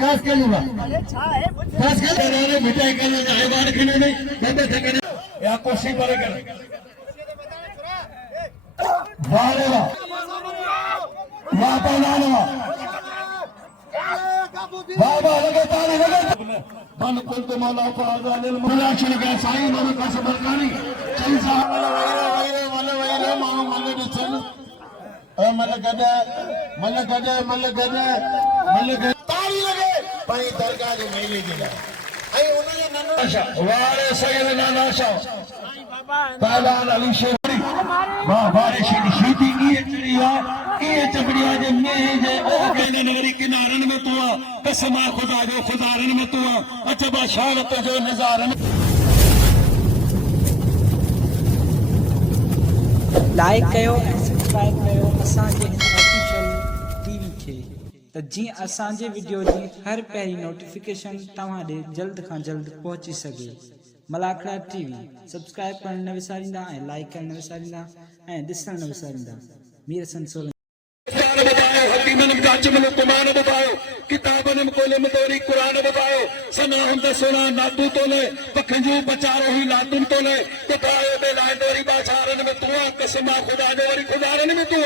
खास करूंगा खास कर मिठाई करने हाइवान खिले नहीं गंदे ठिकाने या कोशिश पर कर वाले वाह पहलाने बाबा लगे ताली लगे मन कुल तो मौला फाज़ा लिल मुलाशिन का साईं मोर का सबरकानी चल साहब वाले मानो मल्ले दी चल मल्ले गदे ताली लगे भाई दरगाह जो मेले जे आई उन्हें नन्ना वाले सैयद नाना शाह पहलवान अली शेरी वाह बारिश दी शीती ये चढ़िया ये चबड़िया जे में जे ओ कहने नगरी किनारन में तू कसम खुदा जो खुदारन में तू अच्छा बाशारत जो नजारन लाइक कयो ऐं सब्सक्राइब कयो असांजे ऑफिशियल टीवी खे त जीअं असांजे वीडियो जी हर पहिरीं नोटिफिकेशन तव्हां ॾे जल्द खां जल्द पहुची सघे। मलाखड़ा टीवी सब्सक्राइब करण न विसारींदा ऐं लाइक करण न विसारींदा ऐं ॾिसण न विसारींदा। मीर संसोल बताओ हकीमन जाचमन कुमान बताओ किताबन कोले मतोरी कुरान बताओ सना हम सोना नातू तोले पखंजू बचारो ही लातुन तोले कुताए बेलाए दोरी बाचारन में तू कसमा खुदा दे वरी खुदारन में तू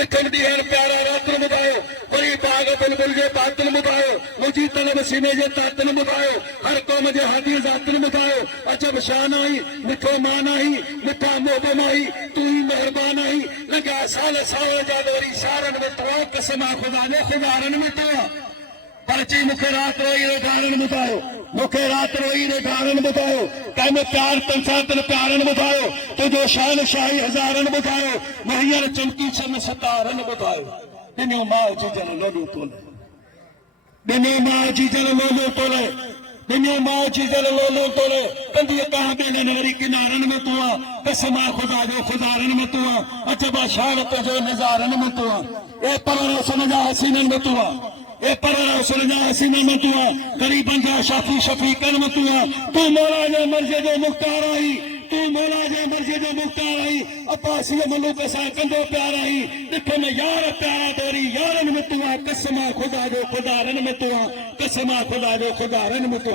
इखन दी है प्यारा रातन बताओ वरी बाग बुलबुल जे बातन बताओ मुजी तलब सीने जे तातन बताओ हर कौम जे हादी जातन बताओ अजब शान आई मिठो मान आई मिठा मोहबम आई तू ही मेहरबान आई लगा साल साल जा दोरी सारन में तू कसमा खुदा ने खुदारन में तू परची मुखे रात रोई रे गारन बताओ मुखे रात रोई रे गारन बताओ कै में प्यार तनसातन प्यारन बताओ तो जो शान शाही हजारन बताओ महियर चमकी सन सतारन बताओ दिनो मां जी जन लोलू तोले दिनो मां जी जन लोलू तोले दिनो मां जी जन लोलू तोले कंदी कहां बेले नगरी किनारन में तू कसमा खुदा जो खुदारन में तू अजबा शारत जो नजारन में तू ए परवर सुनजा हसीनन में तू ए परवर सुनजा हसीनन में तू गरीबन जा शाफी शफीकन में तू मौला जे मर्ज़ी जो मुख्तार आई तू मौला जे मर्ज़ी जो मुख्तार आई अपासी मलूक सा कंदो प्यार आई दिखन यार प्यारा तोरी यारन में तू कसमा खुदा जो खुदारन में तू कसमा खुदा जो खुदारन में तू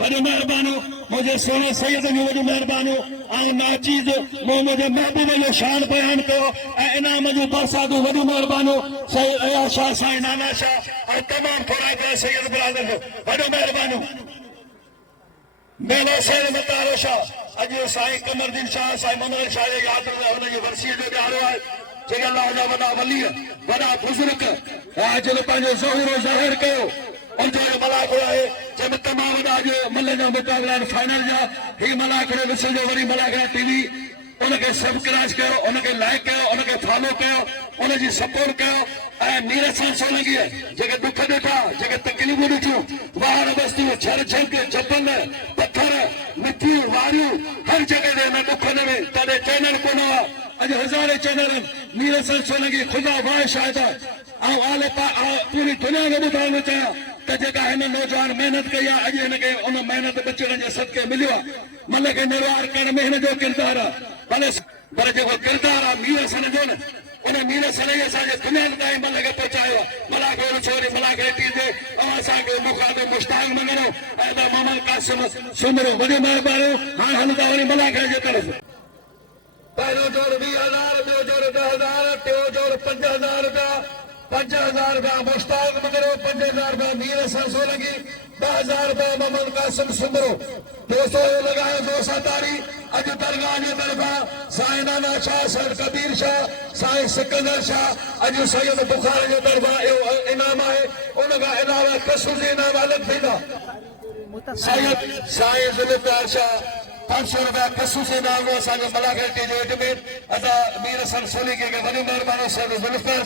वॾो महिरबानो मुझे सोने सैयद में वॾो महिरबानो ऐं नाचीज़ मुझे महबूब जो शान बयान कयो ऐं इनाम जो बरसात वॾो महिरबानो सैयद अया शाह साईं नाना शाह ऐं तमामु फराइद सैयद बिरादर वॾो महिरबानो मेलो सैयद मतारो शाह अॼु साईं कमरदीन शाह साईं मोहम्मद शाह जे यादि में हुनजी वर्सीअ जो ॾियारो आहे जेके अलाह जा वॾा वली वॾा बुज़ुर्ग अॼु पंहिंजो ज़हूर ज़ाहिर कयो उनजो मलाखड़ो आहे जंहिंमें तमामु वॾा अॼु मल जा मुक़ाबला आहिनि फाइनल जा ही मलाखड़ो ॾिसजो वरी मलाखड़ा टीवी उनखे सब्सक्राइब कयो उनखे लाइक कयो उनखे फॉलो कयो उनजी सपोर्ट कयो ऐं मीर सां सोलंगीअ जेके दुख ॾिठा जेके तकलीफ़ूं ॾिठियूं वार बस्तियूं छर छक चपन पत्थर मिटियूं वारियूं हर जॻह ते हिन दुखनि में तॾहिं चैनल कोन हुआ अॼु हज़ारे चैनल आहिनि मीर सां सोलंगी ख़ुदा वाह शायद ऐं आले पूरी दुनिया में ॿुधाइणु चाहियां त जेका हिन नौजवान महिनत कई आहे अॼु हिनखे उन महिनत बचण जे सदके मिलियो आहे मन खे निर्वार करण में हिन जो किरदारु आहे भले पर जेको किरदारु आहे मीर सन जो न उन मीर सन ई असांजे दुनिया ताईं मन खे पहुचायो आहे मलाखड़ो छोरी मलाखड़े टी ते तव्हां असांखे मुखातिब मुश्ताक मंगनो ऐं मोहम्मद कासिम सुमरो वॾो महिरबानी हाणे हलंदा वरी मलाखड़े जे तरफ़ पहिरियों जोड़ 20,000 ॿियो जोड़ 10,000 टियों जोड़ 5,000 रुपया 5,000 रुपया मुश्ताक मंगनो 5,000 रुपया मीर सां सोलंगी 10,000 रुपया मोहम्मद कासिम सुमरो दोस्तों लगायो दोसा तारी अॼु दरगाह जे तरफ़ां साईं नाना शाह सर कबीर शाह साईं सिकंदर शाह अॼु सैयद बुखारी जे तरफ़ां इहो इनाम आहे उनखां अलावा ख़ुशूसी इनाम अलॻि थींदा सैयद साईं ज़ुल्फ़िकार शाह 500 रुपया ख़ुशूसी इनाम असांजे मलाखड़ा टी जो एडमिट अदा मीर सर सोलंगी खे वॾो महिरबानी सैयद ज़ुल्फ़िकार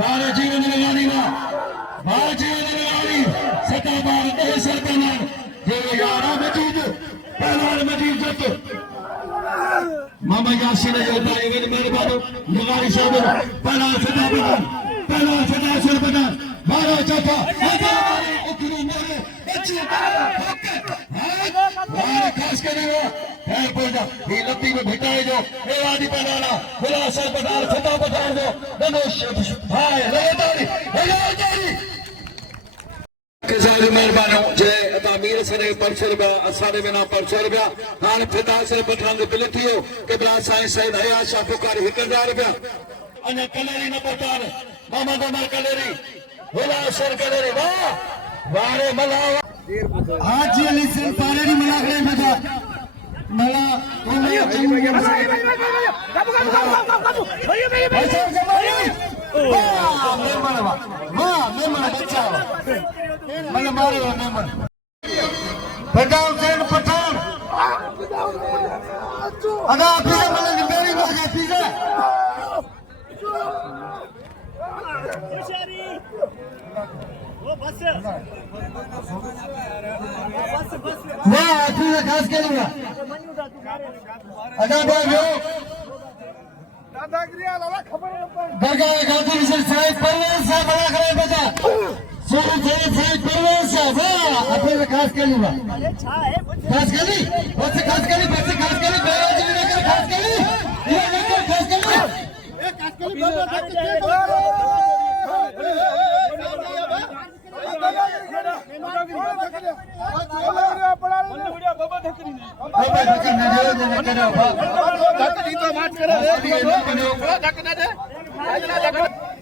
मारे जीवन लगानी ना मारे जीवन लगानी सता बार दे सरकना जो यारा मजीद पहलवान मजीद जत मामा यासीन जो ताई वे मेहरबानो लगानी साहब पहला सदा सर बना मारो चपा उखरू मोरे बच्ची वाह खास करे है बोला ये लत्ती में भिटाए जो ए वादी पहलवाना बोला सर बना सदा बता जो नंढो भाई लगातार किसान मेहरबानी जे अता मीर सने 500 रुपया असाने बिना 500 रुपया हां फिदा से पठान जो बिल थियो के बला साईं सैयद हया शाह पुकार 1000 रुपया अने कलेरी न पठान मोहम्मद उमर कलेरी बोला सर कलेरी वाह वारे मला हाजी अली सिंह पारेरी मला करे बजा मला मैं मारे मेमन पठान हुसैन पठान अदा पीछे मैंने मेरी मांगे पीछे वाह पीछे खास के लिए अदा भाइयों दरगाह गाजी से साइड परवेज साहब बड़ा करे बेटा सोनू साइड परवेज साहब वाह अपने खास के लिए खास के लिए बस खास के लिए बेराज में लेकर खास के लिए ये लेकर खास के लिए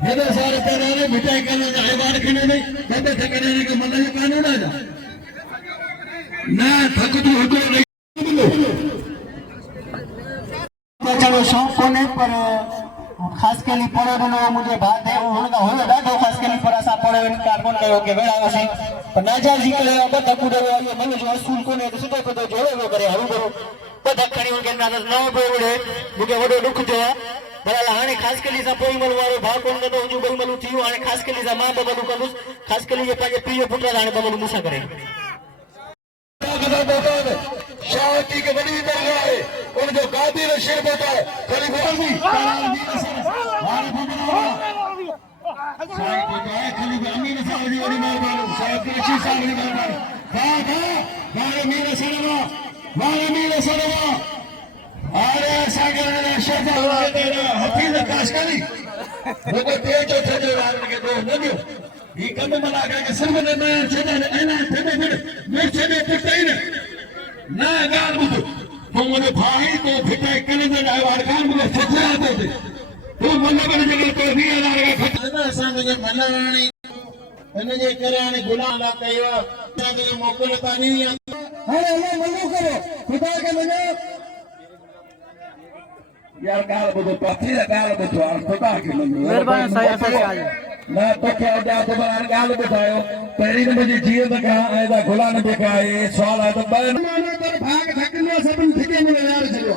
हेलो सारे तेरे मिठाई करने जाए बाहर खिले नहीं बंदे ठकने के मन में कानून आ जा ना थक तू हटो नहीं चलो शौक कोने पर खास के लिए पड़े बनो मुझे बात है उनका होने बैठो खास के लिए पर ऐसा पड़े इनका कौन कहो के बेड़ा वसी पर नाजा जी के अब तक पूरे ये मन जो स्कूल कोने तो सुटे को जोड़े वो करे हरु करो बद खणी उनके ना नौ बोले मुझे वडो दुख जो है बड़ा हाने खास के लिए पोई मल वारो भा कोन तो जो बल मलु थियो हाने खास के लिए मां बबलू कंदुस खास के लिए पाजे पीओ पुत्र हाने बबलू मुसा करे शाहती के बड़ी दरगाह है उन जो गादी में शेर होता है खलीफा भी साईं को जाए खलीफा अमीन साहब जी बड़ी मेहरबानी साहब कृषि साहब बड़ी मेहरबानी वाह मीर सलवा अरे सागर ने शेर हुआ तेरा हफीज काश करी वो को तेज चौथे जो रात के दो न दियो ये कम मना के सिर्फ ने मैं छेदा ने एना थे फिर छेदे पुटई ने ना गाल बुध तो मुझे भाई को फिटाई करने दे वार गाल मुझे छेदा दे तो मन में जगह तो भी आ रहा खतना संगे मनवाणी એને જે કરે અને ગુનાહ ના કહેવા ત્યાં મોકલતા નહીં અરે અલ્લાહ મનો કરો ખુદા કે મનો यार गाल બધો પાછી ગાલ બધો આ ખુદા કે મનો મહેરબાન સાહેબ સાહેબ ના તો કે આજા તો બાર ગાલ બતાયો પહેરી ને મુझे જીએ દકા આયदा ગુલા ને દેખા ये सवाल है तो बन मानो तर भाग धकनो सबन ठिके में यार चलो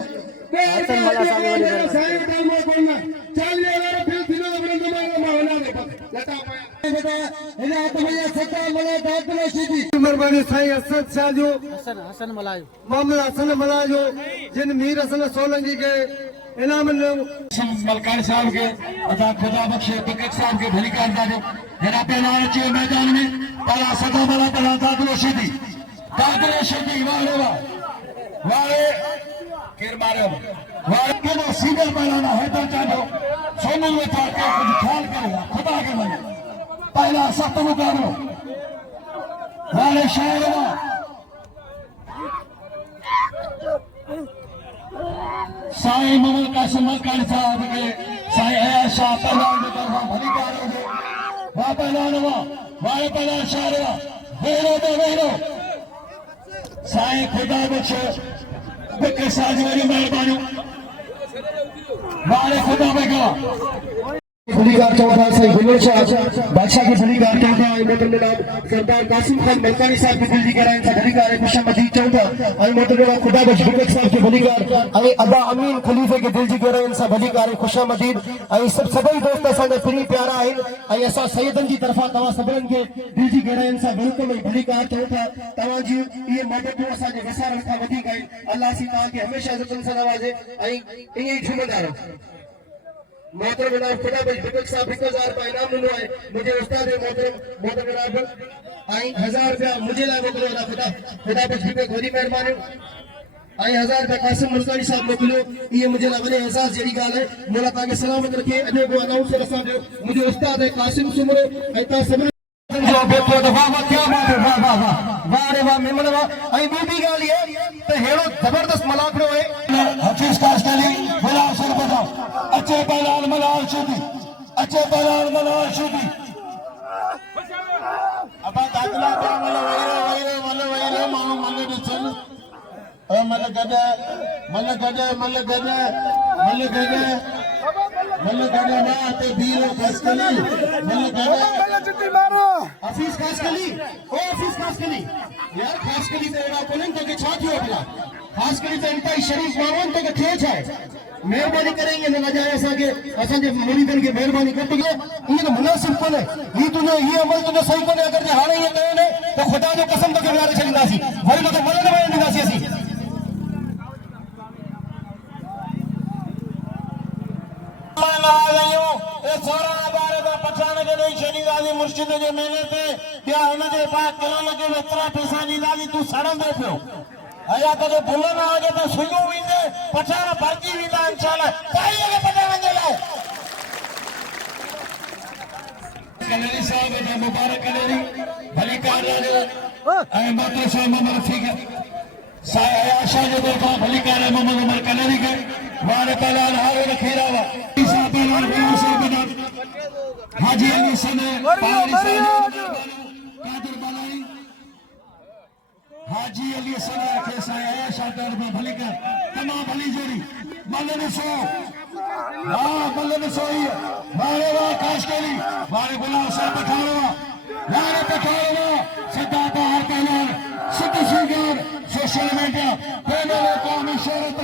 के हसन वाला साहेब काम बोलना चल यार फिर दिनो अपने तुम्हारा माहौला ने लटा इन्हें तो भैया सत्ता मला दादला सीधी मेहरबानी साईं असद शाह जो हसन मलाजो मोहम्मद हसन मलाजो जिन मीर हसन सोलंकी के इनाम मलकार साहब के अदा खुदा बख्शे बकक साहब के भली कारदा जो जरा पहला चे मैदान में पहला सदा वाला पहला दादला सीधी वाले वाले किर मारे वाले के सीधे पहला है तो चाहो सोनू में था के कुछ ख्याल करेगा खुदा के मन पहला सख्त मुकाबला वाले शायर साईं मोहम्मद कासिम मलकानी साहब के साईं ऐशा पहलवान की तरफ भली करोगे वाह पहलवान वाले पहलवान शायर वेरो साईं खुदा बख्शो बकरे साहब जी मेहरबानी वाले खुदा बख्शो भलीकार चौथा सही गुलर शाह बादशाह की भलीकार चौथा मोहतरम जनाब सरदार कासिम खान मलकानी साहब की दिल्ली कराए सा भलीकार है खुशा मजीद चौथा आई मोहतरम जनाब खुदा बख्श बुकत साहब की भलीकार आई अदा अमीन खलीफे के दिल जी कराए सा भलीकार है खुशा मजीद आई सब सभी दोस्त असांजा प्री प्यारा है आई असा सैयदन जी तरफा तवा सबरन के दिल जी कराए सा वेलकम भलीकार चौथा तवा जी ये मोहब्बत जो असांजे वसारन का वधीक है अल्लाह सी तां के हमेशा इज्जत से नवाजे आई ये झूमदार मोहतरम जनाब खुदा बख्श बुकत साहब 1000 रुपया इनाम मिलो है मुझे उस्ताद मोहतरम जनाब आई 1000 रुपया मुझे ला मोकलो खुदा बख्श बुकत बड़ी मेहरबानी 1000 रुपया कासिम मुर्सानी साहब मोकिलियो ये मुझे ला वॾे एहसास जहिड़ी ॻाल्हि आहे मोला तव्हांखे सलामत रखे अॼु को अनाउंसर असांजो मुंहिंजो उस्ताद आहे कासिम सुमरो ऐं तव्हां सभिनी वाह रे वाह मेमन वाह ऐं ॿी बि ॻाल्हि इहा त अहिड़ो ज़बरदस्त मलाखड़ो आहे हफीज़ काशगली गुलाम सरबता अचे पहलवान मलाल शूबी अचे पहलवान मलाल शूबी अब दादला मल वैरो माण्हू मल ॾिसनि मल गॾ ना ते बीरो खसकली मल गॾ हफीज़ काशगली ओ हफीज़ काशगली यार खासकली ते एड़ा कोन्हनि तोखे छा थियो भला खासकली ते इंतहाई शरीफ़ माण्हू आहिनि तोखे थियो छा आहे महिरबानी करे ईअं न वॼाए असांखे असांजे मुरीदनि खे महिरबानी घटि कयो ईअं त मुनासिब कोन्हे हीउ तुंहिंजो हीउ अमल तुंहिंजो सही कोन्हे अगरि हाणे ईअं कयो न त ख़ुदा जो कसम तोखे विहारे छॾींदासीं वरी तोखे मल न वञणु ॾींदासीं असीं पठान खे ॾेई छॾींदासीं मुर्शिद जे मेले ते ॿिया हुनजे पास कलाम खे एतिरा पैसा ॾींदासीं तूं सड़ंदे पियो अया तुंहिंजो भुल न हुजे त सुयूं वेंदे पठान भरिजी वेंदा इंशाअल्लाह ताईअ खे पठान जे लाइ कलेरी साहब ऐं मुबारक कलेरी भली कार ऐं मदरसा मोहम्मद रफ़ीक साए आशा जे तरफ़ां भली कार मोहम्मद उमर कलेरी खे वार पहलवान हारून खीरावा ईसा पहलवान भैया साहब हाजी अली सने कादर बलाई हाजी अली सने के साए आशा तरफ़ां भली कार तमाम भली जोड़ी बल्ले ॾिसो हां बल्ले ॾिसो वारे वाह काशगली वारे गुलाम साहब पठाणवा वारे पठाणवा सिद्धा बाहर पहलवान सिद्ध श्रीगार सोशल मीडिया पैनल कौमी शोहरत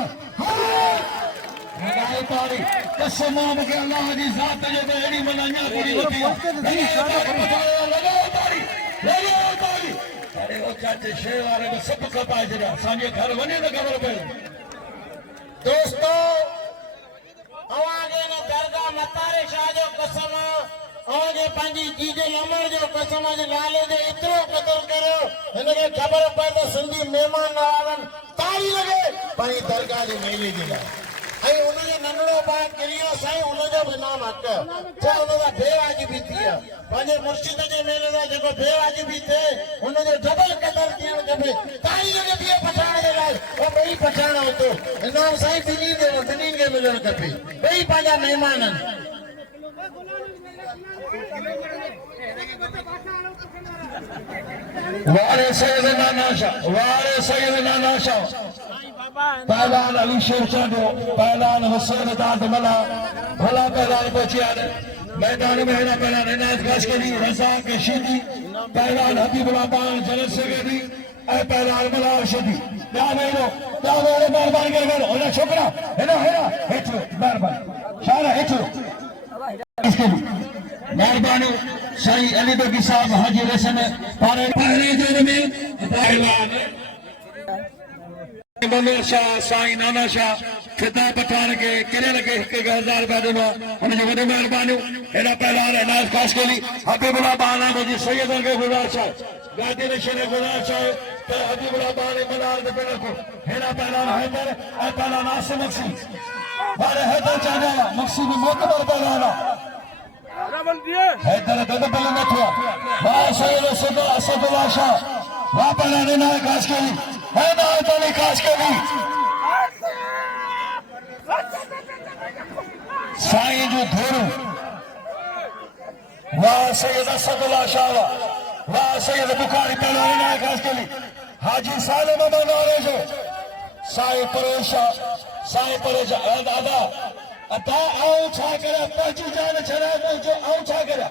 तारी कसम मूंखे अल्लाह जी ज़ात जो त अहिड़ी मन अञा पूरी नथी लॻाओ तारी अरे वो चाचे शे वारे को सभु खपाए छॾिया असांजे घर वञे त ख़बर पए दोस्तों अवांगे न दरगाह मतारे शाह जो कसम अवांगे पंहिंजी जीजे लमड़ जो कसम जे नाले जो एतिरो क़दर करो हिनखे ख़बर पए त सिंधी महिमान न आवनि तारी लॻे पंहिंजी दरगाह जे मेले जे लाइ ऐं उनजो नंढड़ो ॿार किरियो साईं उनजो बि नाम हक़ छा उनजा बेवाजिबी थी आहे पंहिंजे मुर्शिद जे मेले जा जेको बेवाजिबी थिए उनजो डबल क़दर थियणु खपे तारी लॻे ॿिए पठाण जे लाइ उहो ॿई पठाण हुतो इनाम साईं ॿिन्हिनि खे मिलणु खपे ॿई पंहिंजा महिमान आहिनि वारे सैयदना नाशा पहलवान अली शेर चांडो पहलवान हुसैन दाद मला भला पहलवान पहुंचे मैदान में है पहलवान इनायत काशगली रज़ाक शीदी पहलवान हबीबुल्लाह बान जनरल सेक्रेटरी ऐं पहलवान मलाल शदी ॿिया महिरबानी करे हुन छोकिरा हेठि महिरबानी शाला हेठि महिरबानी साईं अली बेगी साहब हाजी रसन पहिरें दौर में पहलवान मनोहर शाह साईं नाना शाह फिदा पठान के किरियल के 1000 रुपया ॾिनो हुनजी वॾी महिरबानियूं हेॾा पहलवान इनायत काशगली हबीबुल्लाह बान मुंहिंजी सैयदनि खे गुज़ारिश आहे गादी नशे ने गुज़ारिश आहे त हबीबुल्लाह बान मलाल ते पिण को हेॾा पहलवान हैदर ऐं पहलवान आसिम मक्सी वारे हैदर चांडवा मक्सी बि मोतबर पहलवान आहे हैदर गॾु बल न थियो वाह सैयद असदुल्लाह शाह वाह पहलवान इनायत काशगली इनायत अली काशगली साईं जो धोरो वाह सैयद असदुल्लाह शाह वाह सैयद बुखारी पहलवान इनायत काशगली हाजी सालिम मोहम्मद वारे जो साईं परेशा दादा अता आऊं छा करे पंहिंजी जान छॾाए जो आऊं छा करे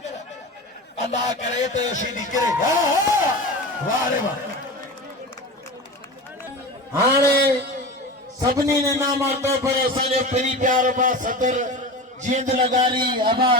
अल्लाह करे त सीधी करे वाह रे वाह हाणे सभिनी ने नाम वरितो पर असांजो प्री प्यारो बा सदर जींद लगारी अबा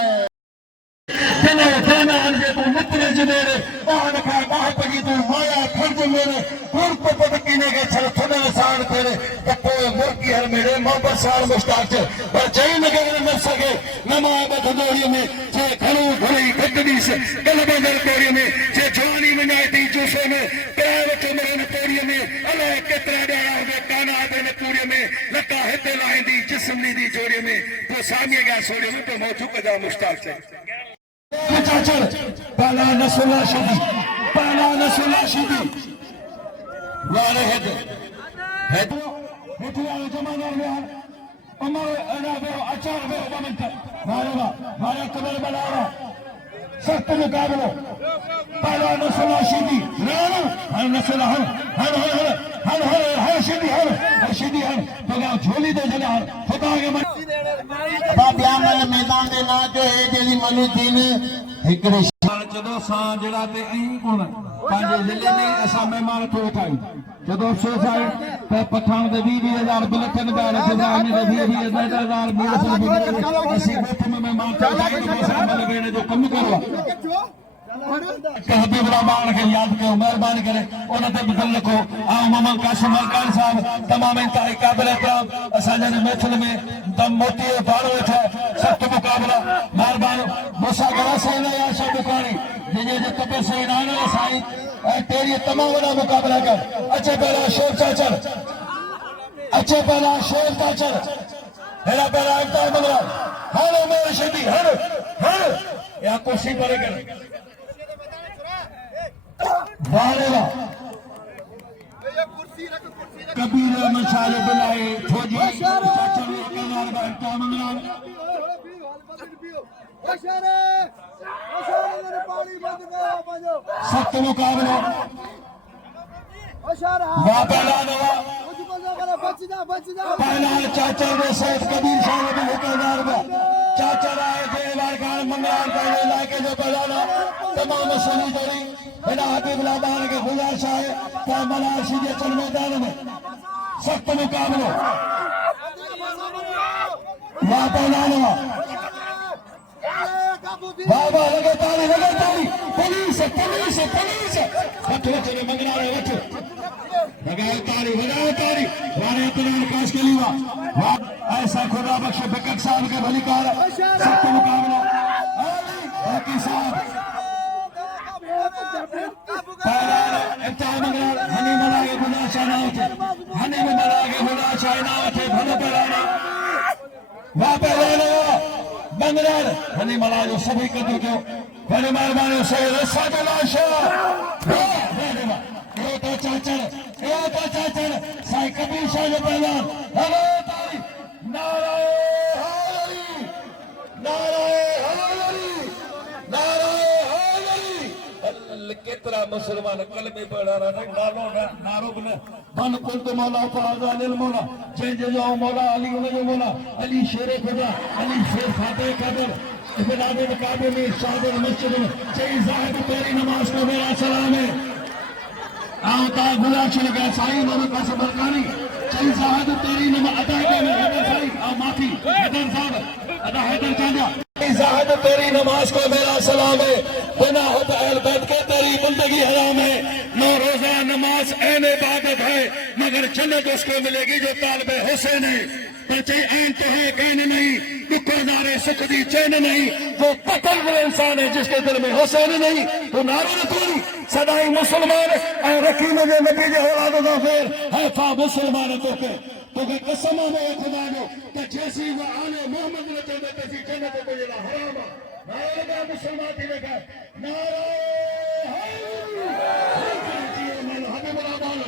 हसन जे तू मित्र जमेरे बाण का बाप जी तू माया फर्ज मेरे कुर को पटकीने के छल थोड़े साण तेरे कपो मुर्गी हर मेरे मोहब्बत साण मुश्ताक पर जई नगर न सके नमाए बदोड़ी में जे घणो घणी खटदी से कलबे दर कोड़ी में जे जवानी मनाई जूसे में प्राइवेट मरन कोड़ी में अला केतरा डाला हो काना दे पूरी में लका हिते लाइंदी जिस्मनी दी जोड़ी में तो सामने गा सोड़ी में तो मौजू का मुश्ताक से चाचर पहला नसुला शुदी वारे हेद हेठिया जमाना में अमर अना बे आचार बे वमंत मारे कबर बनावा सख्त मुकाबलो पहला नसुला शुदी राणा हर नसुला हर शुदी हर तो झोली दे जला खुदा के मन बाबियामल मैदान दे ना जो है जेली मनु थीन हिकड़े जदों सां जड़ा ते अहीं कोन पंहिंजे ज़िले में असां महिमान थो वठायूं जदों अफ़सोस आहे त पठाण ते 20,000 बिल थियनि था रजदार में 20,000 बिल असीं ॻोठ में महिमान थो वठायूं असां मल जो कमु कयो आहे हबीब रहमान के याद कयो मेहरबानी करे उन ते बि दिल रखो मोहम्मद कासिम मलकान साहब तमाम इंतहाई काबिल एहतराम असांजे महफ़िल में दम मोती बारो वेठा सख्त मुकाबला मेहरबानी मूसा गरासी या शाह बुखारी जे कपे सही नाने साईं तेरी तमाम वॾा मुकाबला कर अचे पहला शेर चाचर हेड़ा पहला इफ्तार मंगरा हालो मेरे शदी हर या कुर्सी पर कर वालेला कबीर मशाल बुलाए फौजी चाचर केदार का इफ्तार मंगरा सख्त मुकाबला वाह पहला नवा पहला चाचर ने सैयद कबीर शाह ने 1000 रुपया चाचर आए थे वारखान मंगलान का इलाके जो पहला तमाम सुनी जोड़ी बिना हबीब रहमान के गुजारिश है कि मलाशी के चल मैदान में सख्त मुकाबला वाह पहला नवा बाबा लगे ताली पुलिस वठ ने मंगना रहे वठ लगाओ ताली वारे इतमान काश के लिए ऐसा खुदा बख्श बिकट साहब के भलीकार सख्त मुकाबला बाकी साहब इफ्तार मंगना हनी मना के खुदा शाना थे भलो पहलाना वाह पहलाना बंगलार हनी मला जो सभी कदू क्यों बड़ी मेहरबानी से रस्सा जलाशा ये तो चाचर साईं कबीर शाह जो पहलवान हेलो ताली नाराए केतरा मुसलमान कलमे पढ़ा रहा नारो बने बन कुल मौला फराजा लिल मौला जे जो मौला अली उन जो मौला अली शेर खुदा अली शेर फातिह कदर इब्न आबिद काबे में शादिर मस्जिद में चई ज़ाहिद तेरी नमाज को मेरा सलाम है आता गुलाश लगा साईं मोहम्मद कासिम मलकानी चई ज़ाहिद तेरी नमाज अदा के में हैदर साईं माफी हैदर साहब अदा हैदर चांदा ज़ाहिद तेरी नमाज को मेरा सलाम है बिना हुब अहल बैत के तेरी बंदगी हराम है नो रोजा नमाज ऐन इबादत है मगर जन्नत उसको मिलेगी जो तालिब हुसैन है बच्चे ऐन तो है कहने नहीं दुखदारे सुख दी चैन नहीं वो कतल वो इंसान है जिसके दिल में हुसैन नहीं तो नारे रखूं सदाई मुसलमान ऐ रखी मुझे नबी जे औलाद दा फेर है फा मुसलमान तो के कसम में खुदा जो कि जैसी वो आले मोहम्मद ने चंदे तसी जन्नत को जेला हराम नारे मुसलमान थी लगा नारे हबीब रहमान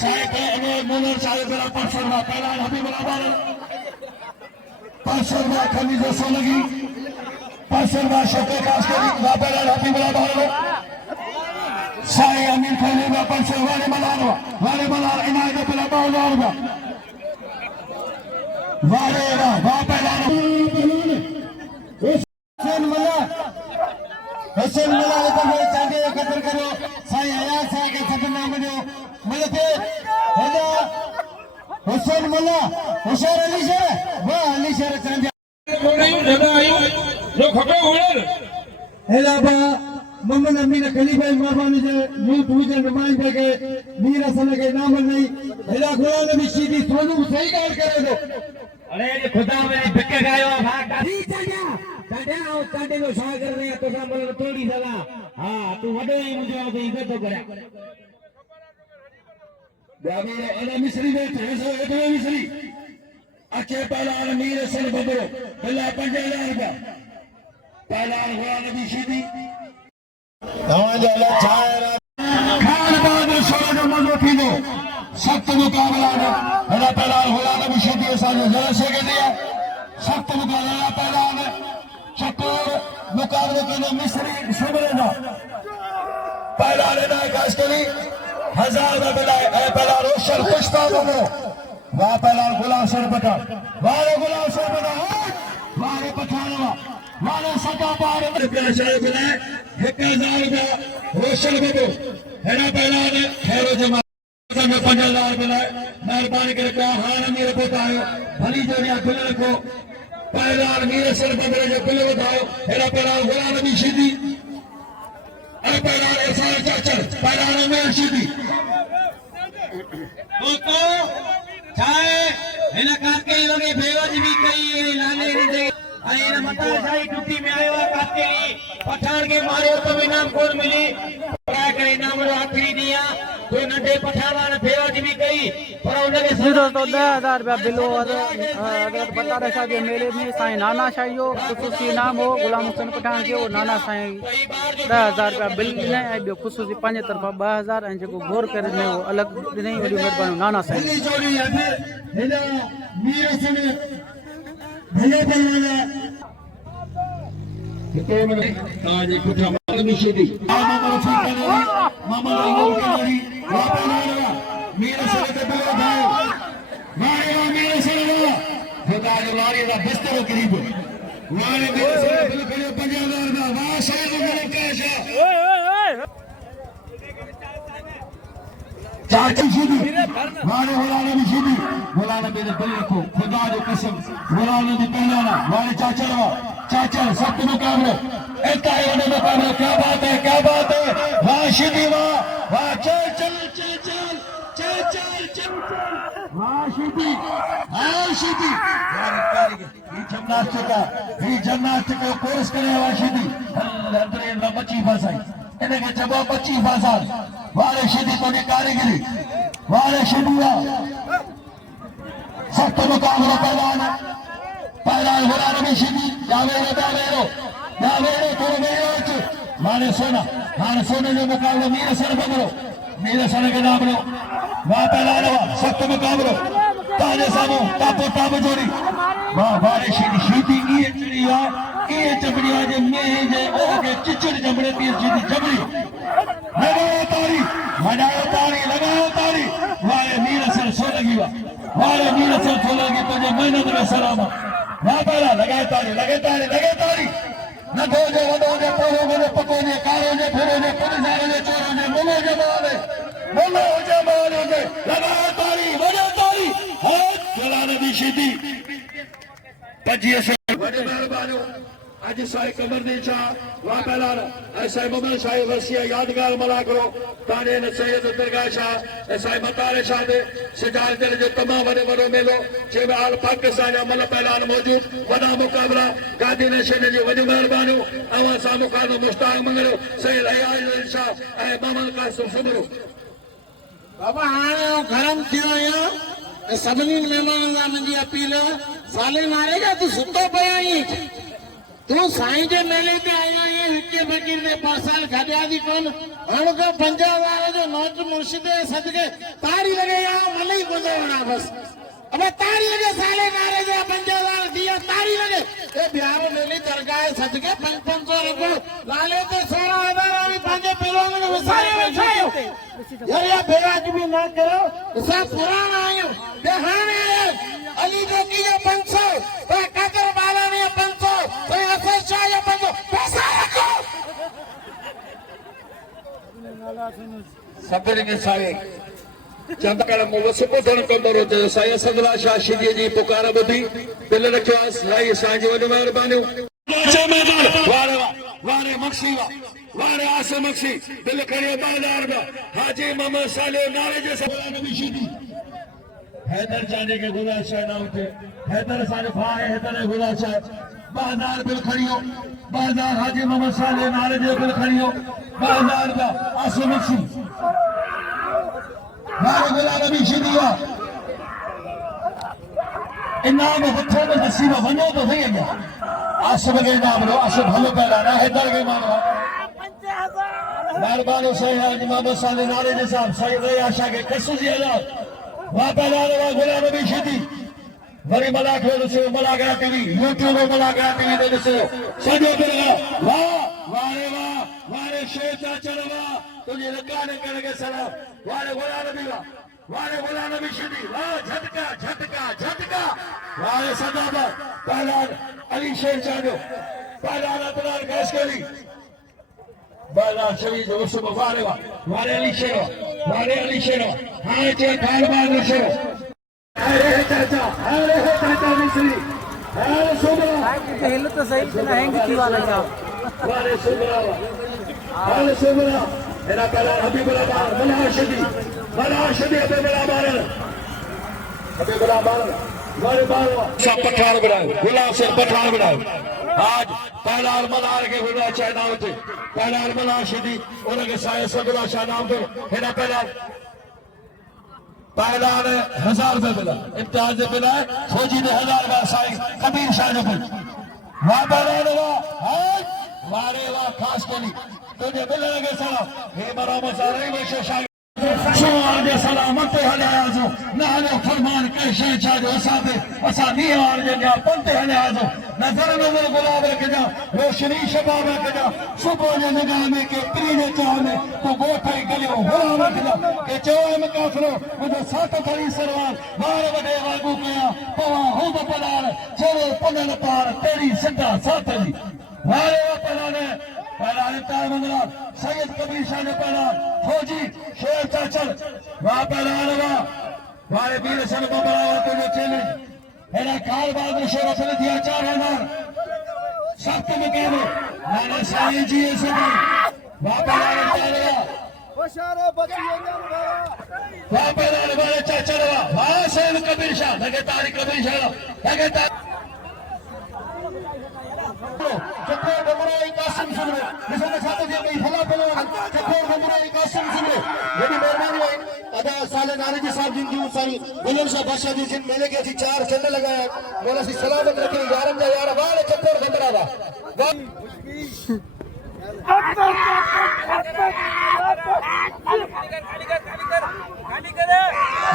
साहिब अनवर मुनर साहिब बड़ा परसरवा पहला हबीब रहमान परसरवा खली जैसा लगी परसरवा शोके खास करी वापरा हबीब रहमान साईं अमीर खली में परसरवा ने मलार इनायत पहला बाउलार वारे वाह पहला हुसैन मला ने तो चांदे कदर करो साईं आया साईं के सब नाम जो मिलते होगा हुसैन मला हुसैन अली शेर वाह अली शेर चांदे जो खपे हुनर हेलाबा मोहम्मद अमीन खलीफा महमान जे यूथ विजन नुमाइंदे के मीर हसन के नाम नहीं हेला खुदा ने भी सीधी सोनू सही गाल करे दो अरे ये खुदा मेरी भिक्के गायो भाग ठीक है क्या काटे आओ काटे लो शाह कर रहे तो सा बोल तोड़ी सला हां तू वडो ही मुझे तो इज्जत तो करे बाबा अला मिस्री बैठे हैं सो एक मिस्री अच्छे पहलवान मीर हसन बबरो बिल्ला 5000 रुपया पहलवान हुआ नबी शीदी तव्हांजो लाइ छा आहे खान बाद शो जो मज़ो थींदो सख्त मुक़ाबला है हेला पहलवान हुआ नबी शीदी असांजो जलसे के दिया सख्त मुक़ाबला पहलवान चकोर मुक़ाबले के लिए मिस्री शुबरे ना पहलवान ना खास करी 1000 में मिलाए ए पहलवान रोशन खुशता बनो वाह पहलवान गुलाम सर बटा वाले गुलाम सर बटा वाले पठानवा वाले सका पार रुपया शायद मिलाए 1000 रुपया रोशन बबो हेरा पहलवान खैरो जमा में 5000 मिलाए मेहरबानी करके हां मेरे बतायो भली जोड़िया खुले रखो पहलवान मीर सर बबरे जो खुले बताओ हेरा पहलवान गुलाम नबी शीदी अरे पहलवान ऐसा चाचर पहलवान में शीदी दोस्तो चाहे हिन काकेली वगे बेवज भी कई लाले दे आई न मता जाई टुकी में आयो काकेली पठान के मारियो तो इनाम कोन मिली परा करे इनाम रो आखिरी दिया कोई नंढे पठान बेवज भी कई पर उनके जी दोस्तों 10,000 रुपया बिलो अगर बता रहा जे मेले में साईं नाना शाही जो ख़ुशूसी इनाम हो गुलाम हुसैन पठान जो नाना साईं 10,000 रुपया बिल ॾिनई ऐं ॿियो ख़ुशूसी पंहिंजे तरफ़ां 2,000 ऐं जेको घोर करे ॾिनई उहो अलॻि ॾिनई वॾी महिरबानी नाना साईं भली जोड़ी है हेला मीर हसन भले पहलवान कितो में ताजे कुठा नबी शीदी मामा ठीक करे मामा यूं करे वाह पहलवान मीर हसन के बिलो भाई मारे मीर हसन खुदा जो वारी दा बिस्तर करीब मारे मीर हसन बिल करे 5000 का वाह शायद मेरे कैशा चाची शीदी वाले होलाने भी शीदी होलाने भी दिल रखो खुदा जो कसम होलाने भी पहलाना वाले चाचर सख्त मुकाबले इतना ही होने मुकाबले क्या बात है वाह शीदी वाह चल वाह शीदी ये जिम्नास्टिक कोर्स करे वाह शीदी अंदर न बची फसाई इनके जब बची फसा वाले शीदी को कारीगिरी वाले शीदी सख्त मुकाबला पहलवान होना नबी शीदी दावेरो थोड़ो मेरो माने सोना जो मुकाबलो मीर हसन बबरो मीर हसन के नाम लो वाह पहलवान सख्त मुकाबलो ताजे सामो तापो ताप जोड़ी वाह वाले शीदी ये चिड़िया जे में जे ओके चिचड़ जमड़े पी शीदी जमड़ी लगाओ तारी वाले मीर हसन सो लगी वाले मीर हसन सो लगी तुझे मेहनत में सलाम वाह पहला लगाए तारी न दो जे वडो जे पोरो जे पको जे कारो जे फेरो जे पुलिसारो जे चोरो जे मुलो जे माले लगाओ तारी वडो तारी हाथ चला नबी शीदी 25 वडे मेहरबानी आज साईं कमरदीन शाह वाह पहलवान साईं मोहम्मद शाह वसिया यादगार मला करो ताने न सैयद दरगाह शाह साईं मतार शाह दे सिजाल दिल जो तमाम वडो मेलो जंहिंमें आल पाकिस्तान जा मल पहलवान मौजूद वॾा मुक़ाबला गांधी नशन जी वॾियूं महिरबानियूं अवां सां मुक़ाबलो मुश्ताक मंगलो सैयद हयाज शाह ऐं मोहम्मद कासिम सुमरो बाबा हाणे गरम थियो आहियां सभिनी महिमाननि सां मुंहिंजी अपील साले मारे जा तूं सुतो पियो आहीं तू साईं जे मेले ते आया आहीं विके फकीर ने पासाल खॾिया थी कोन हाणे को 50,000 जो नोट मुर्शिद सदके तारी लगे या मलई गुज़रना बस अब तारी लगे साले नारे जा 50,000 दिया तारी लगे ए बिहार मेली दरगाह सदके 500 रुपए लाले ते 16,000 आवी पंजे पेरों में विसारे बैठायो यार बेराज भी ना करो इसा पुराना आयो ते हाने अली जोगी जो 500 तो कादर बाला ने 500 तो असर शाह जो 500 पैसा रखो सभिनी में साईं चंदकड़ मुवसको धन कंदो तो साईं सदला शाह शीदी जी पुकार ॿुधी दिल रखियो साईं जी वॾी महिरबानियूं वारे वारे मक्सी वारे आसे मक्सी दिल करे बाजार दा हाजी मोहम्मद साले नारे जैसे नबी शीदी हैदर जाने के खुदा शाह नाम थे हैदर सारे फाए हैदर खुदा शाह बाजार बिल खड़ियो बाजार हाजी मोहम्मद साले नारे जे बिल खड़ियो बाजार दा आसे मक्सी वारे खुदा नबी शीदी वा इनाम हथों में नसीब वनो तो सही है आसब के नाम लो आसब भलो पैदा हैदर के नाम मेहरबानी सही हाजी मोहम्मद साले नारे जे साहब सही रही आशा के कसू जी आजाद वापस गुलाम नबी शीदी वरी मलाक ॾिसो Malacca TV YouTube Malacca TV ते ॾिसो सॼो पियो वाह वारे वारे शेर चाचर वाह तुझे लकाने करके सलाम वारे गुलाम नबी वारे गुलाम नबी शीदी वाह झटका झटका झटका वारे सदाबा पहलवान अली शेर चाचो पहलवान अपनार कैसकरी बाजार शरीफ उसब वारे अली शेर हां चे पहलवान शेर अरे चाचा मिस्री अरे सुबरा हिल तो सही बिना हैंग थी वाला जा वारे सुबरा अरे सुबरा मेरा पहला हबीबुल्लाह बार मला शदी हबीबुल्लाह बार वारे बार सब पठान बनाओ गुलाम से पठान बनाओ आज पहला मलार के गुला शाह नाम थे पहला मला शदी उनके साए सगुला शाह नाम थे हेना पहला 1000 रुपए मिला इम्तियाज से मिला फौजी ने 1000 का साई कबीर शाह ने वाह वारे वाह खास कोली तुझे मिलने के सलाम हे मराम सारे में शाह सुवार दे सलामत हले आजो ना हले फरमान के शे चाजो असाबे असा नी आर जे पंते हले आजो नजर में वो गुलाब रख जा रोशनी शबाब रख जा सुबह ने निगाह में के पी ने चाह में तो गोठे गलियो गुलाब रख जा के चोए में काफरो मुझे साथ खड़ी सरवार मार वडे वागू कया पवा हो बपलार चलो पनन पार तेरी सिद्धा साथली वारे पलाने पहला तार मंगला सैयद कबीर शाह ने पहला फौजी शेर चाचर वाह पहला वारे वीर सन बबरा तुझे चैलेंज मेरा कारबार में शेर असर दिया 4000 सख्त मुकाबले मैंने साईं जी से वाह पहला वाह पहला वाले चाचर वाह सैयद कबीर शाह लगे तारीख कबीर शाह लगे चकोर बमराई कासिम सुनो मिसाल साथे जे भाई भला भला चकोर बमराई कासिम सुनो यदि मेहरबानी है अदा साले नारे जी साहब जिन की सारी गुलाम शाह बादशाह जी जिन मेले के थी 4 चंद लगाया बोला सी सलामत रखे यारम जा यार वाले चकोर बमरा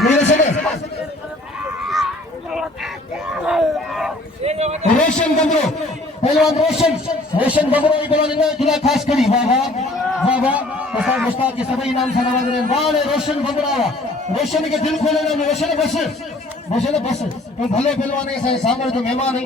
मेरे से रोशन बबरो पहलवान रोशन बबरो ही बोला ने जिला खास करी वाह वाह वाह मुस्ताद के सभी नाम से नवाज रहे वाले रोशन बबरा रोशन के दिल खोले ना रोशन बस तो भले पहलवान ऐसे सामने जो मेहमान है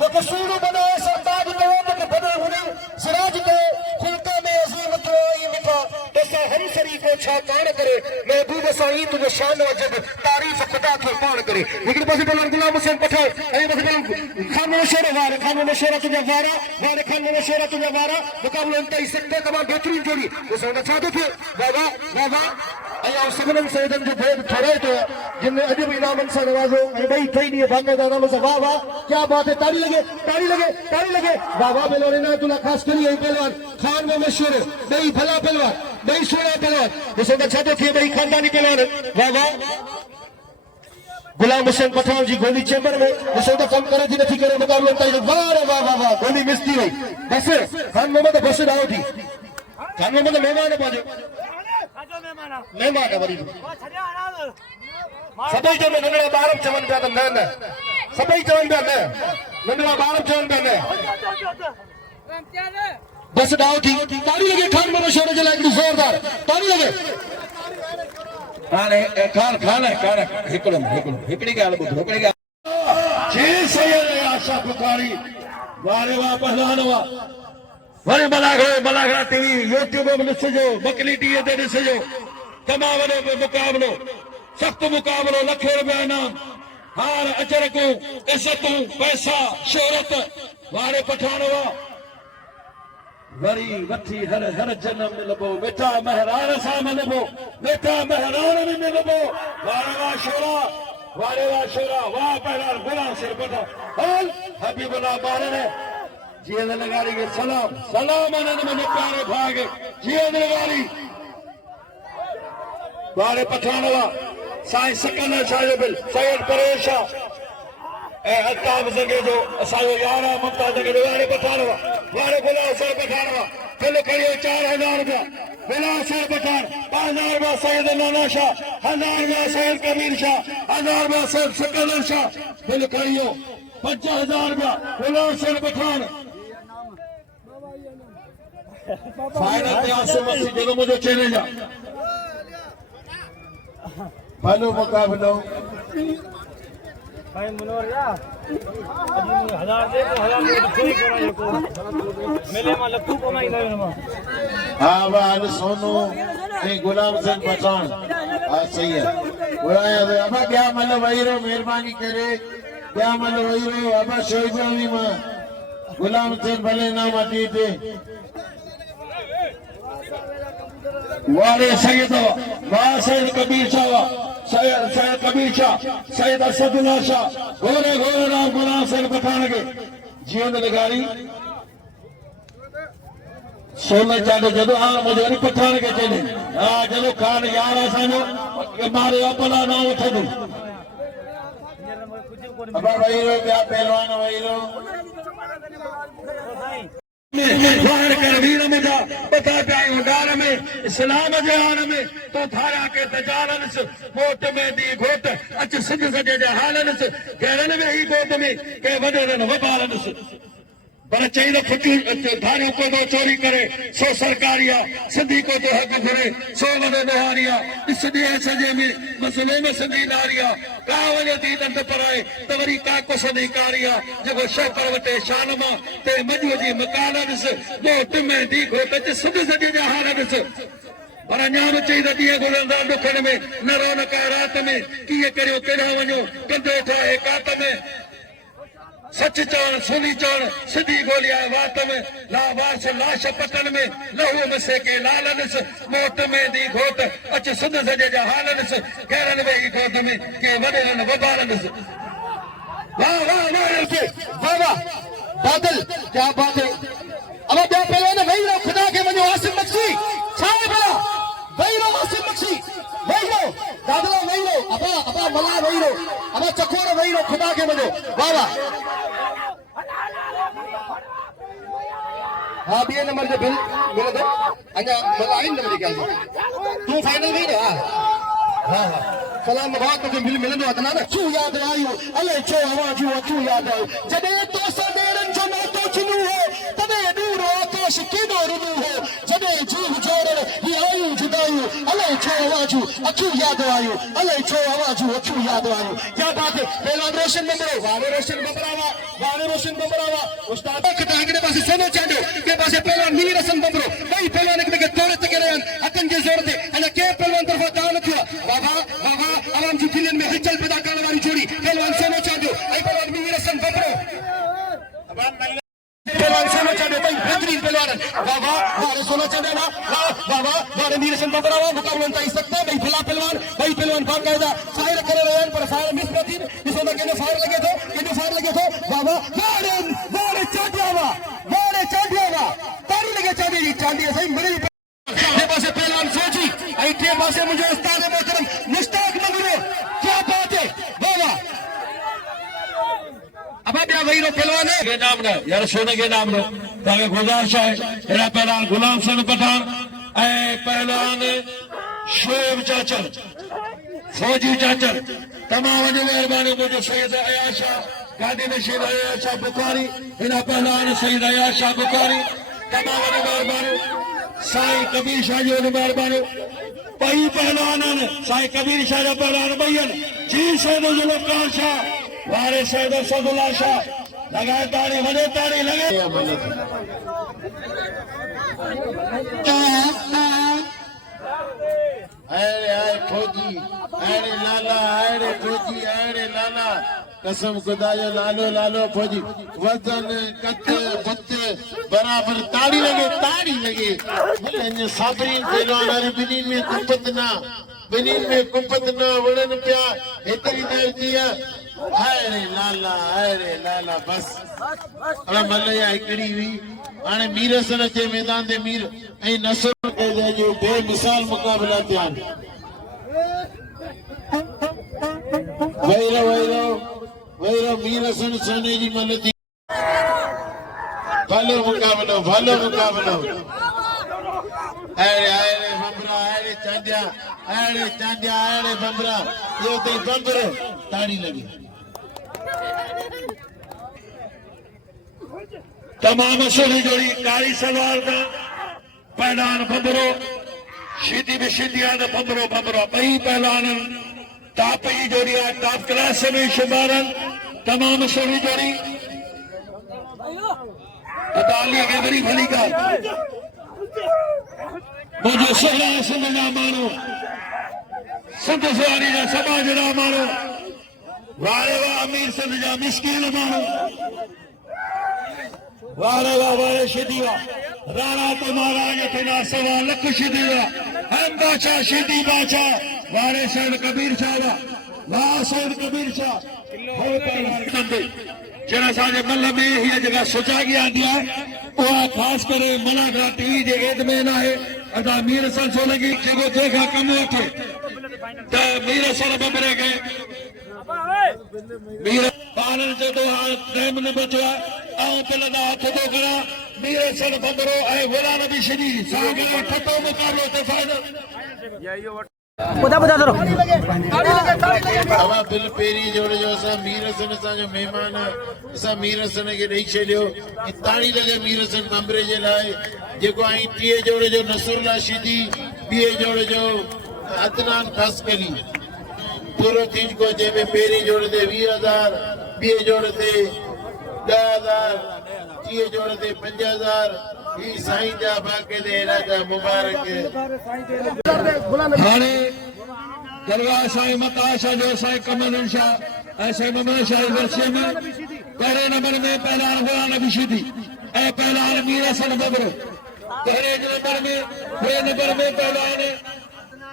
तो कसूर बनाए सरताज तो के बने हुए सिराज के खुलका में अजीम तो आई मिठा ऐसा हम शरीफ को छा कान करे महबूब साईं तुझे शान वजद तारीफ खुदा के पान करे लेकिन बस बोलन गुलाम हुसैन पठान ऐ बस बोलन खानो शेर तुझे वारे खानो शेर तुझे वारा मुकाबला इंतई सकते तमाम बेहतरीन जोड़ी उस ने छा देखे वाह अया सगनम सैदन जो भेद थोड़े तो जिनने अजब इनामन से नवाजो ऐ भाई कई नहीं भागे दाना में वाह क्या बात है ताली लगे वाह बेलोने ना तुला खास करिए पहलवान खान में मशहूर बई भला पहलवान बई सोना पहलवान उस ने छा देखे बई खानदानी पहलवान वाह गुलाम हुसैन पठान जी गोली चैम्बर में उसे तो कम करे थी नहीं करे मुकाबले तय वाह गोली मिस थी भाई बस खान मोहम्मद बस दाओ थी खान मोहम्मद मेहमान पाजो मेहमान वरी सभई जो नंढड़ा ॿार चवनि पिया त न सभई चवनि पिया न नंढड़ा ॿार चवनि पिया न बस डाउ थी ताली लगे खान में मशहूर जे लाइ हिकिड़ी ज़ोरदार ताली लगे हाणे खान हिकिड़ी ॻाल्हि ॿुधो जी सैयद आशा पुकारी वारे वाह पहलवान वाह वरी मलागड़ा टीवी यूट्यूब में ॾिसिजो बकली टीवी ते ॾिसिजो तमामु वॾो मुक़ाबलो सख़्तु मुक़ाबलो लखे रुपया इनाम हार अजरकूं इज़तूं पैसा शोहरत वारे पठाणवा वरी वठी हर हर जन्म मिलबो बेटा महरान सां मिलबो बेटा महरान में मिलबो वारे शोरा वाह पहला गुलाम सिर पठा हल हबीबुल्लाह बारन जीअं लगारी के सलाम आनंद में प्यारे भागे जीअं लगारी वारे पठाणवा साईं सिकंदर शाह जो बिल सैयद परेश अल्ताफ जंगे जो असांजो यार मुमताज जंगे जो वारे पठाणवा वारे गुलाम सिर पठाणवा दिल खड़ियो 4000 रुपया बिला सिर पठान 5000 रुपया सैयद नाना शाह 1000 रुपया सैयद कबीर शाह 1000 रुपया सैयद सिकंदर शाह दिल खड़ियो 5000 रुपया गुलाम सिर पठान फाइनल पे आसिम मसीह जो मुझे चैलेंज है पहलो मुकाबलो भाई मनोहर या अजी 1000 दे तो 1000 दे कोई कोना को मेले में लखू कमाई न हाँ वाह सोनू ए गुलाम सिंह पठान हाँ सही है बुलाया तो अब क्या मतलब वही रो मेहरबानी करे क्या मतलब वही रो अब शोएब भी मां गुलाम सिंह भले ना माटी थे वारे सैयद वाह सैयद कबीर शाह सैयद कबीर शाह सैयद असदुल्ला शाह गोरे नाम गुलाम सिंह पठान के जीवन लगारी सोने चांदो जदो हाँ मुझे वरी पठान के चले हाँ जदो खान यार असांजो मारे अपना नाम वठंदो अब वही रो क्या पहलवान वही रो बाहर कर वीर मुझा बता पायूं डार में इस्लाम जे हाल में तो थारा के तजालनस मोट में दी घोट अच सिंध सजे जे हालनस घेरन में ही गोद में के वडेरन वबालनस पर चाहिए फुटी थारियों को तो चोरी करे सो सरकारिया सिंधी को तो हक घुरे सो वडो दोहारिया इस दिए सजे में मसलो में सिंधी नारिया का वने दी दंत पराए तो वरी का को सदी कारिया जको शौकर वटे शान मां ते मजू जी मकानस गोट में दी घोट च सिंध सजे जा हालनस पर न्याम चाहिए दिए गुलंदा दुखन में न रौनक रात में किए करियो केड़ा वणो कंदो ठाए कात में सच चवण सुनी चवण सिधी गोलिया वात में लावास लाश पटन में लहू में सेके लालनस मोट में दी घोट अच सिंध सजे जा हालनस घेरन में ही गोद में के वडेरन वबालनस वाह वाह वाह बादल क्या बात है अब क्या पहले ने वही रो खुदा के मनो आसिम बख्शी छाए बड़ा वही रो आसिम बख्शी वही रो दादला वही रो अबा मला वही रो अब चकोर वही रो खुदा के मनो वाह वाह हाँ बी नंबर जो बिल मिल दो अच्छा मला आइन नंबर क्या तू फाइनल में ना हाँ सलाम बहुत मुझे बिल मिलंदो अतना ना छू याद आयो अले छो आवाज छू याद आयो जदे तो सदेरन जो न तो चुनु हो तदे दूर आकाश केदो रुनु हो जदे जीव जोड़न ही आयु जुदायु अले छो आवाज अखू याद आयो अले छो आवाज अखू याद आयो क्या बात है पहलवान रोशन नंबरो वारे रोशन बबरावा उस्ताद के आगे पास सोनो चांडो के पास पहलवान मीर हसन बबरो कई पहलवान के तोड़त के रहन अतन के जोर दे अने के पहलवान तरफ दान थियो बाबा आवाम जी फिल्म में हलचल पैदा करने वाली जोड़ी पहलवान सोनो चांडो आई पहलवान मीर हसन बबरो पहलवान सोनो चांडो भाई बेहतरीन पहलवान बाबा वारे सोनो चांडो ना बाबा वारे मीर हसन बबरावा मुकाबला तय सकते भाई भला पहलवान बाकायदा फायर करे रहन पर फायर मिस प्रति इसमें के फायर लगे तो बाबा वारे चांडियावा तारी लगे चांदी सही मेरे के पास पहलवान फौजी आई के पास मुझे उस्ताद मोहतरम मुश्ताक मंगरो क्या बात है बाबा अब आप वही रो पहलवान है के नाम न यार सोने के नाम नो ताके गुजारिश है एरा पहलवान गुलाम सिंह पठान ए पहलवान शोएब चाचर फौजी चाचर तमाम वॾी महिरबानी मुंहिंजो सैयद अयाशा गादी नशीर अयाशा बुखारी हिन पहलवान सैयद अयाशा बुखारी तमाम वॾी महिरबानी साईं कबीर शाह जी वॾी महिरबानी ॿई पहलवान आहिनि साईं कबीर शाह जा पहलवान ॿई आहिनि जी सैयद जुल्फ़कार शाह वारे सैयद असदुल्ला शाह लॻाए ताड़ी वॾे ताड़ी लॻे अरे फौजी अरे लाला कसम खुदा जो लालो लालो फौजी वजन कत बुत बराबर ताड़ी लगे भले साबरीन पहलवान बिन्हीं में कुपत ना वड़न पिया एतरी देर दिया हाय रे लाला बस अरे मल्लया हिकड़ी हुई हाणे मीरसन जे मैदान ते मीर ऐं नसर के जो बेमिसाल मुकाबला थिया वैरो मीरसन सोने जी मन थी भलो मुकाबलो अरे बंबरा अरे चांदिया बंबरा यो ते बंबरो ताड़ी लगी तमाम सुठी जोड़ी काली सलवार का पहलवान बंबरो शीधी भी शीधिया बंबरो बई पहलवान टॉप जी जोड़ी है टॉप क्लास में शुमारन तमाम सुठी जोड़ी अदाली के बड़ी भली का मुझे सोहरा सिंध जा मानो सिंध सवारी जा समाज जा मानो वारे वाह अमीर सिंध जा मिस्किन मानो वारे शिदीवा राणा तो महाराज थिना सवा लख शिदीवा हम बादशाह शिदी बादशाह वारे सैद कबीर शाह वाह सैद कबीर शाह जरा साजे मल में ही जगह सुजागी आंदी है वह खास करे मलागरा टीवी जे एद में ना है अदा मीर सन सो लगी जेको देखा कम उठे त मीर सन बबरे के मीर पालन जो तो टाइम न बचा आऊं पहले दा हथ तो करा मीर सन बबरो ए वला नबी शरी सागे ठतो मुकाबलो ते फाइनल बुधा जरो हवा बिल पेरी जोड़े जो असा मीरसन सा जो मेहमान असा मीरसन के दई छडियो ताड़ी लगे मीरसन बंबरे जे लाए जेको आई टीए जोड़े जो नसरुल्लाह शिदी बीए जोड़े जो अदनान खासकली पूरो चीज को जेबे पेरी जोड़े दे 20000 बीए जोड़े दे 10000 टीए जोड़े दे 5000 ही साईं जा बाके दे राजा मुबारक हाणे दरगाह साईं मताशा जो साईं कमल शाह ऐसे ममन शाह वर्षे में पहले नंबर में पहलवान गुलाम नबी शिदी ऐ पहलवान मीर हसन बबरो पहले नंबर में पहलवान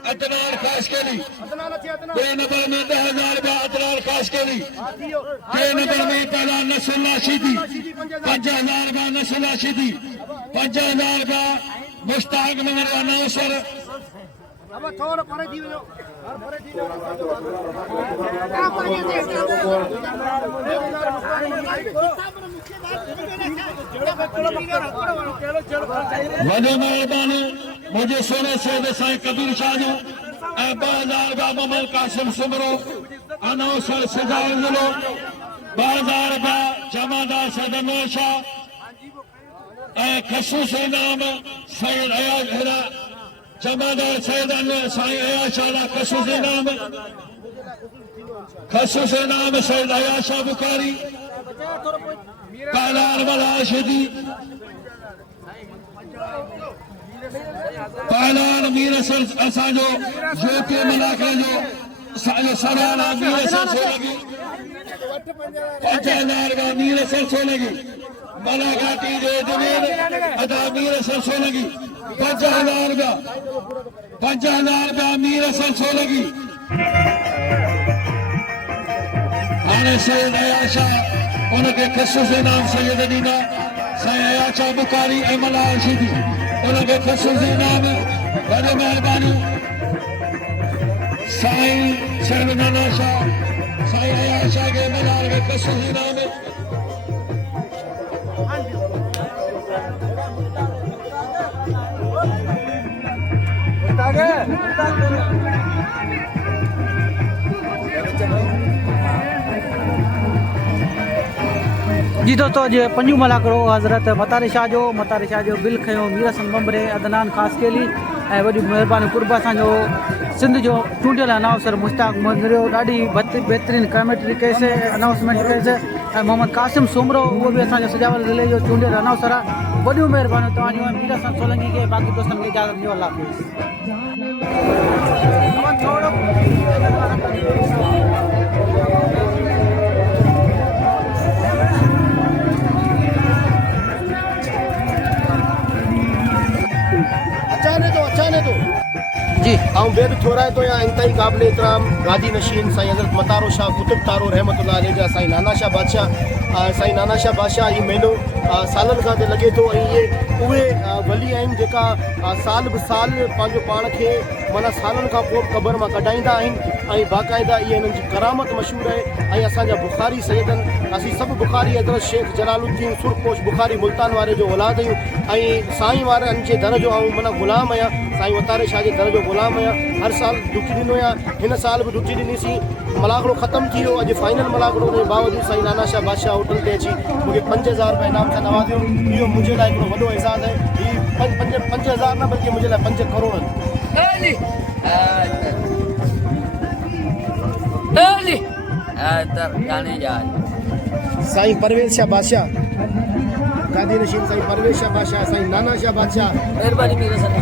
अदनान खासकली दो नंबर में 10000 रुपया अदनान खासकली दो नंबर में पहलवान नसरुल्लाह शिदी 5000 रुपया नसरुल्लाह शिदी 5000 रुपया मुश्ताक मगर नौसर वॾे महिरबानी मुझे सोने से साईं कबीर शाह जो 2000 रुपया मोहम्मद कासिम सुमरो अनौसर सजाए जिलो 2000 रुपया जमादार सदन शाह खसूस इनाम सैयद अयाज हेरा जमादार सैयद साईं अयाज शाह खसूस इनाम सैयद अयाज शाह बुखारी पहलवान वाला शिदी पहलवान मीर हसन असांजो ज्योति मलाका जो सराना मीर हसन सो लगी 5000 का मीर हसन सो लगी मलाका टी जो जमीन अदा मीर हसन सो लगी 5000 का मीर हसन सो लगी हाणे सैयद अयाज शाह उनके खसूस इनाम सैयद दीना साईं अयाज शाह बुखारी ऐं मलाल शिदी उनके खसूस इनाम वॾे महिरबानी साईं सैयद नाना शाह साईं अयाज शाह के मलाल के खसूस इनाम जी दोस्तों अॼु पंजू मलाकड़ो हज़रत मतारे शाह जो बिल खयो मीर हसन बंबरे अदनान खासकेली ऐं वॾी महिरबानी कुर्बा असांजो सिंध जो चूंडियल अनाउंसर मुश्ताक मंदरियो ॾाढी बहितरीन कमेंट्री कईसीं अनाउंसमेंट कईसीं ऐं मोहम्मद कासिम सुमरो उहो बि असांजो सजावल ज़िले जो चूंडियल अनाउंसर आहे वॾियूं महिरबानियूं तव्हांजूं मीर हसन सोलंकी खे बाक़ी दोस्तनि खे इजाज़त ॾियो अल्लाह हाफ़िज़ ऐं ॿिए बि थोरा तो या इंतई क़ाबिल एतिराम गादी नशीन साईं हज़रत मतारो शाह कुतुब तारो रहमतुल्लाह अलैह जा साईं नाना शाह बादशाह ही मेलो सालनि खां लॻे थो ऐं इहे उहे वली आहिनि जेका साल ब साल पंहिंजो पाण खे माना सालनि खां पोइ क़बर मां कढाईंदा आहिनि ऐं बाक़ाइदा इहे हिननि जी करामत मशहूरु आहे ऐं असांजा बुखारी सैयदनि असीं सभु बुखारी हज़रत शेख जलालुद्दीन सुरपोश बुखारी मुल्तान वारे जो औलाद आहियूं ऐं साईं वारनि जे दर जो ऐं माना ग़ुलाम आहियां साईं वतारे शाह जे दर जो ग़ुलाम आहियां हर साल ड्यूटी ॾिनो आहियां हिन साल बि ड्यूटी ॾिनीसीं मलागड़ो ख़तमु थी वियो अॼु फाइनल मलागड़ो हुन जे बावजूदि साईं नाना शाह बादशाह होटल ते अची मूंखे 5000 रुपया इनाम सां नवाज़ियो इहो मुंहिंजे लाइ हिकिड़ो वॾो एज़ाज़ आहे हीउ 5000 न बल्कि मुंहिंजे लाइ 5 करोड़ आहिनि साईं परवेज़ शाह बादशाह गादी नशीन साईं परवेज़ शाह बादशाह साईं नाना शाह बादशाह महिरबानी मेरे साथ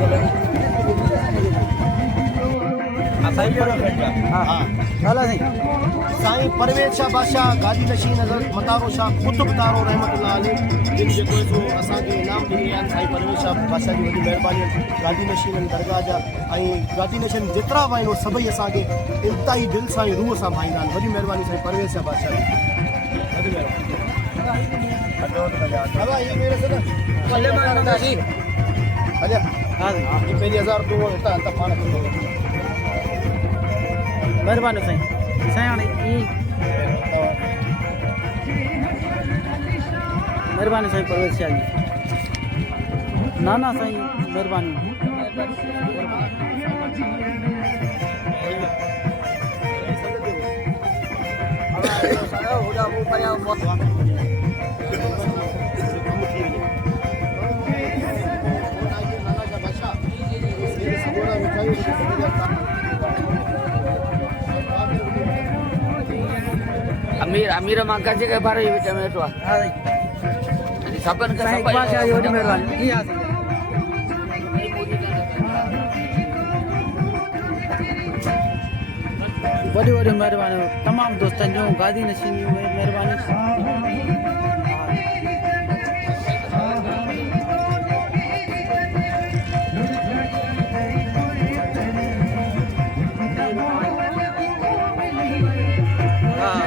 साईं परवेज़ शाह बादशाह गादी नशीन हज़रत मतारो शाह कुतुब तारो रहमतुल्लाह अलैह जिन जेको सो असांखे इनाम ॾिनी आहिनि साईं परवेज़ शाह बादशाह जी वॾी महिरबानी गादी नशीन दरगाह जा ऐं गादी नशीन जेतिरा बि आहिनि उहे सभई असांखे इंतिहाई दिलि सां ऐं रूह सां भाईंदा आहिनि वॾी महिरबानी साईं परवेज़ शाह बादशाह जी वॾी महिरबानी हलिया ही पहिरीं 1000 तूं हितां हितां पाण महिरबानी साईं साईं हाणे महिरबानी साईं परवेज़ शाह जी नाना साईं महिरबानी अमीर मां गज के बारे में विच में वेठो आहे सभिनि खे साईं इक़बाल शाह जी वॾी महिरबानी जी हा वॾी वॾी महिरबानी तमामु दोस्तनि जूं गादी नशीन जूं महिरबानी हाँ